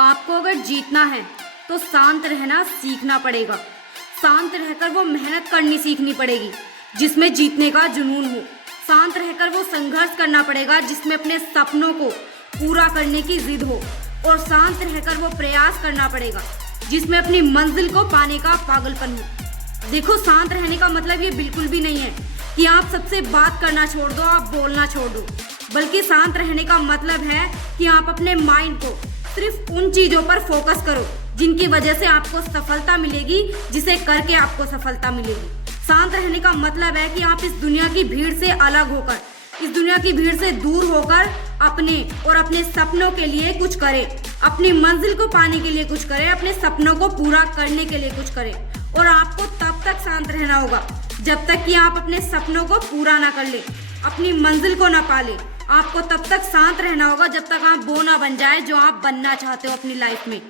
आपको अगर जीतना है तो शांत रहना सीखना पड़ेगा। शांत रहकर वो मेहनत करनी सीखनी पड़ेगी जिसमें जीतने का जुनून हो। शांत रहकर वो संघर्ष करना पड़ेगा जिसमें अपने सपनों को पूरा करने की जिद हो। और शांत रहकर वो प्रयास करना पड़ेगा जिसमें अपनी मंजिल को पाने का पागलपन हो। देखो, शांत रहने का मतलब ये बिल्कुल भी नहीं है कि आप सबसे बात करना छोड़ दो, आप बोलना छोड़ दो, बल्कि शांत रहने का मतलब है कि आप अपने माइंड को सिर्फ उन चीजों पर फोकस करो जिनकी वजह से आपको सफलता मिलेगी, जिसे करके आपको सफलता मिलेगी। शांत रहने का मतलब है कि आप इस दुनिया की भीड़ से अलग होकर, इस दुनिया की भीड़ से दूर होकर अपने और अपने सपनों के लिए कुछ करें, अपनी मंजिल को पाने के लिए कुछ करें, अपने सपनों को पूरा करने के लिए कुछ करें। और आपको तब तक शांत रहना होगा जब तक कि आप अपने सपनों को पूरा ना कर ले, अपनी मंजिल को ना पा ले। आपको तब तक शांत रहना होगा जब तक आप वो ना बन जाए जो आप बनना चाहते हो अपनी लाइफ में।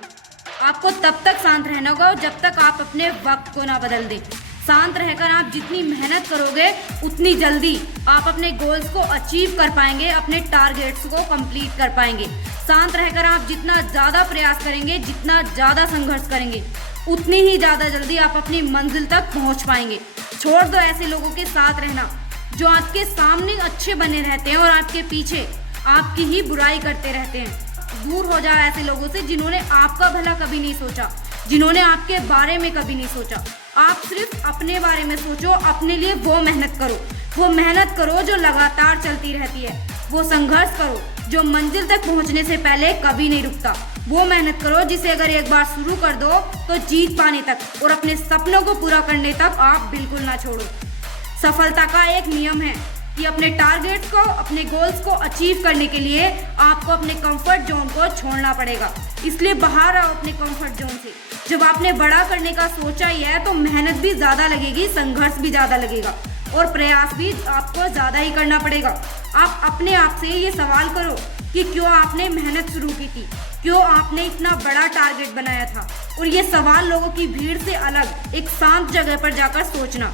आपको तब तक शांत रहना होगा जब तक आप अपने वक्त को ना बदल दें। शांत रहकर आप जितनी मेहनत करोगे उतनी जल्दी आप अपने गोल्स को अचीव कर पाएंगे, अपने टारगेट्स को कंप्लीट कर पाएंगे। शांत रहकर आप जितना ज़्यादा प्रयास करेंगे, जितना ज़्यादा संघर्ष करेंगे, उतनी ही ज़्यादा जल्दी आप अपनी मंजिल तक पहुंच पाएंगे। छोड़ दो ऐसे लोगों के साथ रहना जो आपके सामने अच्छे बने रहते हैं और आपके पीछे आपकी ही बुराई करते रहते हैं। दूर हो जाओ ऐसे लोगों से जिन्होंने आपका भला कभी नहीं सोचा, जिन्होंने आपके बारे में कभी नहीं सोचा। आप सिर्फ अपने बारे में सोचो, अपने लिए वो मेहनत करो जो लगातार चलती रहती है। वो संघर्ष करो जो मंजिल तक पहुंचने से पहले कभी नहीं रुकता। वो मेहनत करो जिसे अगर एक बार शुरू कर दो तो जीत पाने तक और अपने सपनों को पूरा करने तक आप बिल्कुल ना छोड़ो। सफलता का एक नियम है कि अपने टारगेट्स को, अपने गोल्स को अचीव करने के लिए आपको अपने कंफर्ट जोन को छोड़ना पड़ेगा। इसलिए बाहर आओ अपने कंफर्ट जोन से। जब आपने बड़ा करने का सोचा ही है तो मेहनत भी ज़्यादा लगेगी, संघर्ष भी ज़्यादा लगेगा और प्रयास भी आपको ज़्यादा ही करना पड़ेगा। आप अपने आप से ये सवाल करो कि क्यों आपने मेहनत शुरू की थी, क्यों आपने इतना बड़ा टारगेट बनाया था। और ये सवाल लोगों की भीड़ से अलग एक शांत जगह पर जाकर सोचना।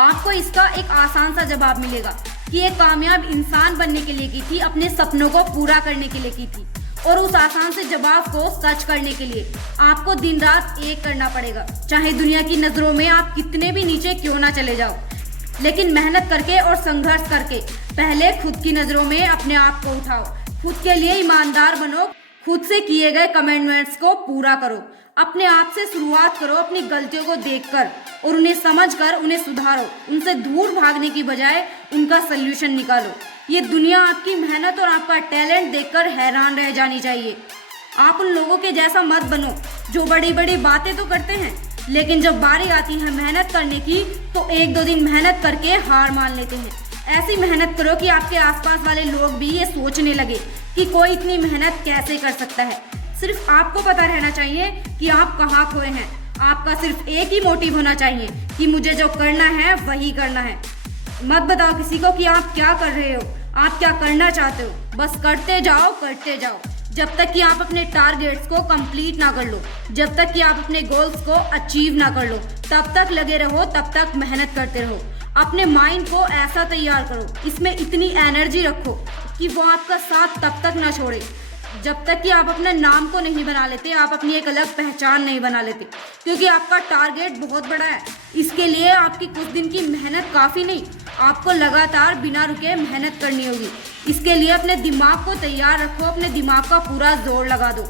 आपको इसका एक आसान सा जवाब मिलेगा कि एक कामयाब इंसान बनने के लिए की थी, अपने सपनों को पूरा करने के लिए की थी। और उस आसान से जवाब को सच करने के लिए आपको दिन रात एक करना पड़ेगा। चाहे दुनिया की नज़रों में आप कितने भी नीचे क्यों ना चले जाओ, लेकिन मेहनत करके और संघर्ष करके पहले खुद की नज़रों में अपने आप को उठाओ। खुद के लिए ईमानदार बनो, खुद से किए गए कमिटमेंट्स को पूरा करो। अपने आप से शुरुआत करो, अपनी गलतियों को देखकर और उन्हें समझकर उन्हें सुधारो। उनसे दूर भागने की बजाय उनका सल्यूशन निकालो। ये दुनिया आपकी मेहनत और आपका टैलेंट देखकर हैरान रह जानी चाहिए। आप उन लोगों के जैसा मत बनो जो बड़ी बड़ी बातें तो करते हैं, लेकिन जब बारी आती है मेहनत करने की तो एक दो दिन मेहनत करके हार मान लेते हैं। ऐसी मेहनत करो कि आपके आसपास वाले लोग भी ये सोचने लगे कि कोई इतनी मेहनत कैसे कर सकता है। सिर्फ आपको पता रहना चाहिए कि आप कहाँ खोए हैं। आपका सिर्फ एक ही मोटिव होना चाहिए कि मुझे जो करना है वही करना है। मत बताओ किसी को कि आप क्या कर रहे हो, आप क्या करना चाहते हो। बस करते जाओ, करते जाओ, जब तक कि आप अपने टारगेट्स को कंप्लीट ना कर लो, जब तक कि आप अपने गोल्स को अचीव ना कर लो, तब तक लगे रहो, तब तक मेहनत करते रहो। अपने माइंड को ऐसा तैयार करो, इसमें इतनी एनर्जी रखो कि वो आपका साथ तब तक ना छोड़े जब तक कि आप अपने नाम को नहीं बना लेते, आप अपनी एक अलग पहचान नहीं बना लेते। क्योंकि आपका टारगेट बहुत बड़ा है। इसके लिए आपकी कुछ दिन की मेहनत काफ़ी नहीं, आपको लगातार बिना रुके मेहनत करनी होगी। इसके लिए अपने दिमाग को तैयार रखो, अपने दिमाग का पूरा जोर लगा दो।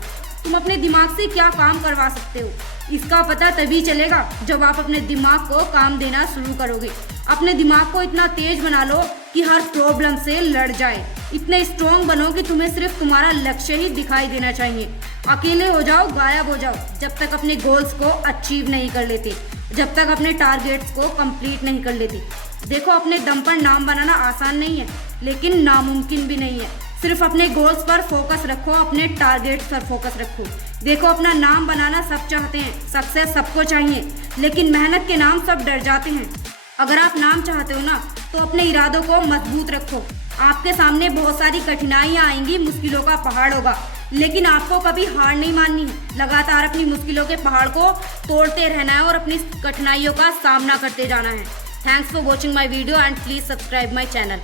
तुम अपने दिमाग से क्या काम करवा सकते हो इसका पता तभी चलेगा जब आप अपने दिमाग को काम देना शुरू करोगे। अपने दिमाग को इतना तेज बना लो कि हर प्रॉब्लम से लड़ जाए। इतने स्ट्रॉन्ग बनो कि तुम्हें सिर्फ तुम्हारा लक्ष्य ही दिखाई देना चाहिए। अकेले हो जाओ, गायब हो जाओ जब तक अपने गोल्स को अचीव नहीं कर लेते, जब तक अपने टारगेट्स को कंप्लीट नहीं कर लेते। देखो, अपने दम पर नाम बनाना आसान नहीं है, लेकिन नामुमकिन भी नहीं है। सिर्फ अपने गोल्स पर फोकस रखो, अपने टारगेट्स पर फोकस रखो। देखो, अपना नाम बनाना सब चाहते हैं, सक्सेस सबको चाहिए, लेकिन मेहनत के नाम सब डर जाते हैं। अगर आप नाम चाहते हो ना तो अपने इरादों को मजबूत रखो। आपके सामने बहुत सारी कठिनाइयाँ आएंगी, मुश्किलों का पहाड़ होगा, लेकिन आपको कभी हार नहीं माननी है। लगातार अपनी मुश्किलों के पहाड़ को तोड़ते रहना है और अपनी कठिनाइयों का सामना करते जाना है। Thanks for watching my video and please subscribe my channel.